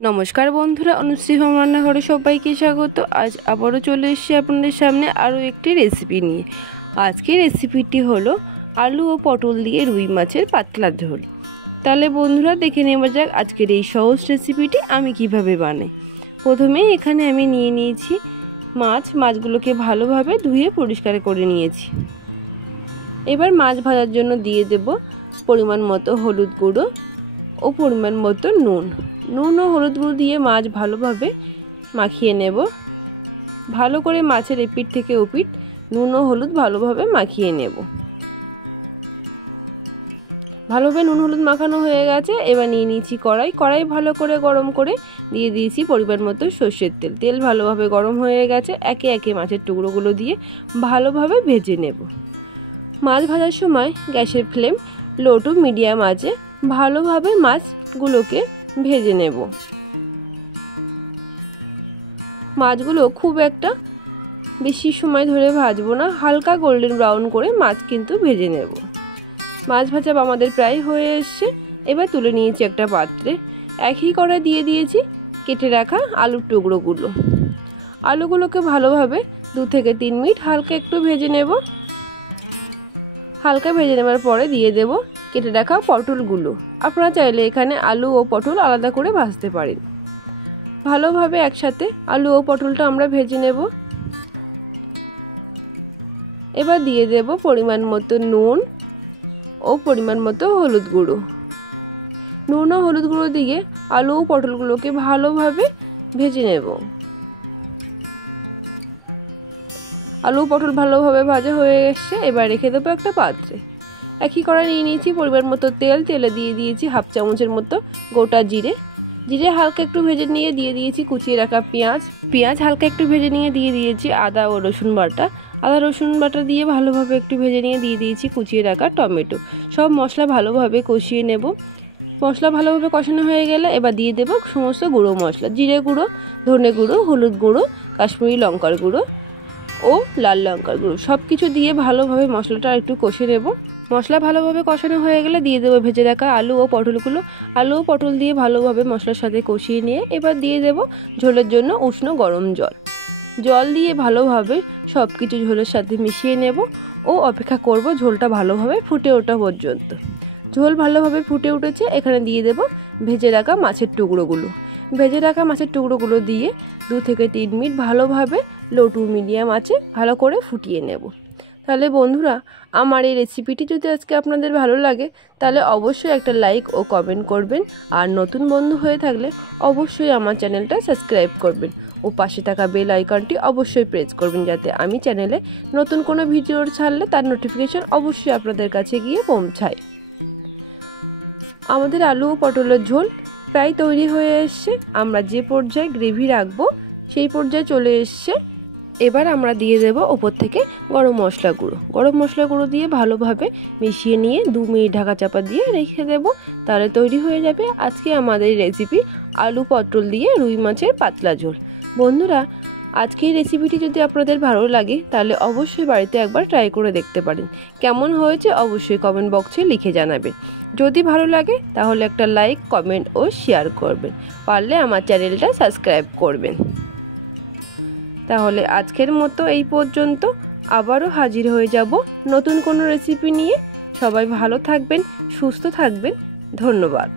নমস্কার বন্ধুরা, অনুশ্রী হোম রান্নাঘরে সবাইকে স্বাগত। আজ আবারও চলে এসেছি আপনাদের সামনে আরও একটি রেসিপি নিয়ে। আজকের রেসিপিটি হলো আলু ও পটল দিয়ে রুই মাছের পাতলা ঝোল। তাহলে বন্ধুরা দেখে নেওয়া যাক আজকের এই সহজ রেসিপিটি আমি কিভাবে বানাই। প্রথমেই এখানে আমি নিয়ে নিয়েছি মাছগুলোকে ভালোভাবে ধুয়ে পরিষ্কার করে নিয়েছি। এবার মাছ ভাজার জন্য দিয়ে দেব পরিমাণ মতো হলুদ গুঁড়ো ও পরিমাণ মতো নুন ও হলুদ গুঁড়ো দিয়ে মাছ ভালোভাবে মাখিয়ে নেব। ভালো করে মাছের এপিঠ থেকে ওপিঠ নুন ও হলুদ ভালোভাবে মাখিয়ে নেব। ভালোভাবে নুন হলুদ মাখানো হয়ে গেছে। এবার নিয়ে নিয়েছি কড়াই ভালো করে গরম করে দিয়ে দিয়েছি পরিমাণ মতো সর্ষের তেল ভালোভাবে গরম হয়ে গেছে। একে একে মাছের টুকরোগুলো দিয়ে ভালোভাবে ভেজে নেব। মাছ ভাজার সময় গ্যাসের ফ্লেম লো টু মিডিয়াম আঁচে ভালোভাবে মাছগুলোকে ভেজে নেব। মাছগুলো খুব একটা বেশি সময় ধরে ভাজবো না, হালকা গোল্ডেন ব্রাউন করে মাছ কিন্তু ভেজে নেব। মাছ ভাজা আমাদের প্রায় হয়ে এসছে। এবার তুলে নিয়েছি একটা পাত্রে। একই কড়াই দিয়ে দিয়েছি কেটে রাখা আলুর টুকরোগুলো। আলুগুলোকে ভালোভাবে 2 থেকে 3 মিনিট হালকা একটু ভেজে নেব। হালকা ভেজে নেওয়ার পরে দিয়ে দেব কেটে রাখা পটলগুলো। আপনারা চাইলে এখানে আলু ও পটল আলাদা করে ভাজতে পারেন। ভালোভাবে একসাথে আলু ও পটলটা আমরা ভেজে নেব। এবার দিয়ে দেব পরিমাণ মতো নুন ও পরিমাণ মতো হলুদ গুঁড়ো। নুন ও হলুদ গুঁড়ো দিয়ে আলু ও পটলগুলোকে ভালোভাবে ভেজে নেব। আলু পটল ভালোভাবে ভাজা হয়ে এসছে। এবার রেখে দেবো একটা পাত্রে। একই কড়াই নিয়ে নিয়েছি পরিমাণ মতো তেলে দিয়ে দিয়েছি হাফ চামচের মতো গোটা জিরে হালকা একটু ভেজে নিয়ে দিয়ে দিয়েছি কুচিয়ে রাখা পেঁয়াজ হালকা একটু ভেজে নিয়ে দিয়ে দিয়েছি আদা রসুন বাটা দিয়ে ভালোভাবে একটু ভেজে নিয়ে দিয়ে দিয়েছি কুচিয়ে রাখা টমেটো। সব মশলা ভালোভাবে কষিয়ে নেব। মশলা ভালোভাবে কষানো হয়ে গেলে এবার দিয়ে দেব সমস্ত গুঁড়ো মশলা, জিরে গুঁড়ো, ধনে গুঁড়ো, হলুদ গুঁড়ো, কাশ্মীরি লঙ্কার গুঁড়ো ও লাল লঙ্কার গুঁড়ো সব কিছু দিয়ে ভালোভাবে মশলাটা একটু কষে নেব। মশলা ভালোভাবে কষানো হয়ে গেলে দিয়ে দেবো ভেজে রাখা আলু ও পটল দিয়ে ভালোভাবে মশলার সাথে কষিয়ে নিয়ে এবার দিয়ে দেব ঝোলের জন্য উষ্ণ গরম জল দিয়ে ভালোভাবে সব কিছু ঝোলের সাথে মিশিয়ে নেব ও অপেক্ষা করব ঝোলটা ভালোভাবে ফুটে ওঠা পর্যন্ত। ঝোল ভালোভাবে ফুটে উঠেছে। এখানে দিয়ে দেব ভেজে রাখা মাছের টুকরোগুলো দিয়ে 2 থেকে 3 মিনিট ভালোভাবে লো টু মিডিয়াম আঁচে ভালো করে ফুটিয়ে নেব। তাহলে বন্ধুরা, আমার এই রেসিপিটি যদি আজকে আপনাদের ভালো লাগে তাহলে অবশ্যই একটা লাইক ও কমেন্ট করবেন। আর নতুন বন্ধু হয়ে থাকলে অবশ্যই আমার চ্যানেলটা সাবস্ক্রাইব করবেন ও পাশে থাকা বেল আইকনটি অবশ্যই প্রেস করবেন, যাতে আমি চ্যানেলে নতুন কোনো ভিডিও ছাড়লে তার নোটিফিকেশন অবশ্যই আপনাদের কাছে গিয়ে পৌঁছায়। আমাদের আলু ও পটলের ঝোল প্রায় তৈরি হয়ে এসছে। আমরা যে পর্যায়ে গ্রেভি রাখবো সেই পর্যায়ে চলে এসছে। এবার আমরা দিয়ে দেব ওপর থেকে গরম মশলা গুঁড়ো দিয়ে ভালোভাবে মিশিয়ে নিয়ে 2 মিনিট ঢাকা চাপা দিয়ে রেখে দেব। তাহলে তৈরি হয়ে যাবে আজকে আমাদের রেসিপি আলু পটল দিয়ে রুই মাছের পাতলা ঝোল। বন্ধুরা, আজকের রেসিপিটি যদি আপনাদের ভালো লাগে তাহলে অবশ্যই বাড়িতে একবার ট্রাই করে দেখতে পারেন। কেমন হয়েছে অবশ্যই কমেন্ট বক্সে লিখে জানাবেন। যদি ভালো লাগে তাহলে একটা লাইক, কমেন্ট ও শেয়ার করবেন। পারলে আমার চ্যানেলটা সাবস্ক্রাইব করবেন। তাহলে আজকের মতো এই পর্যন্ত। আবারও হাজির হয়ে যাব নতুন কোনো রেসিপি নিয়ে। সবাই ভালো থাকবেন, সুস্থ থাকবেন। ধন্যবাদ।